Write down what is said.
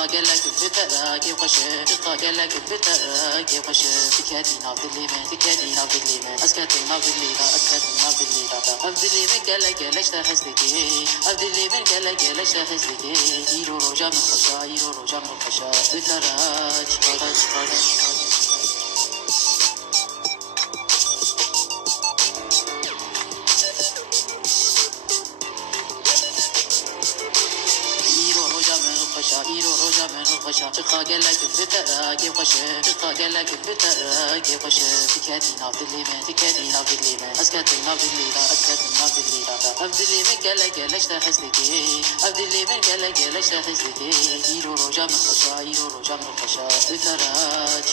قالك بتراكي وخشة قالك بتراكي وخشة تكادي نافذ الليمة تكادي نافذ الليمة أسكت نافذ الليلة أسكت نافذ الليلة عبد الليمة قالك ليش تحسدكي عبد الليمة قالك ليش تحسدكي يرو رجا من خشا يرو رجا من خشا بتراج شاعير رجا من الخشا قالك بتراكي وخشة قالك بتراكي وخشة تكادي نافذ الليمة تكادي نافذ الليمة أسكت نافذ الليلة أسكت نافذ الليلة عبد الليمة قالك ليش تحسدكي عبد الليمة قالك ليش تحسدكي يرو رجا من خشا يرو رجا من الخشا بتراج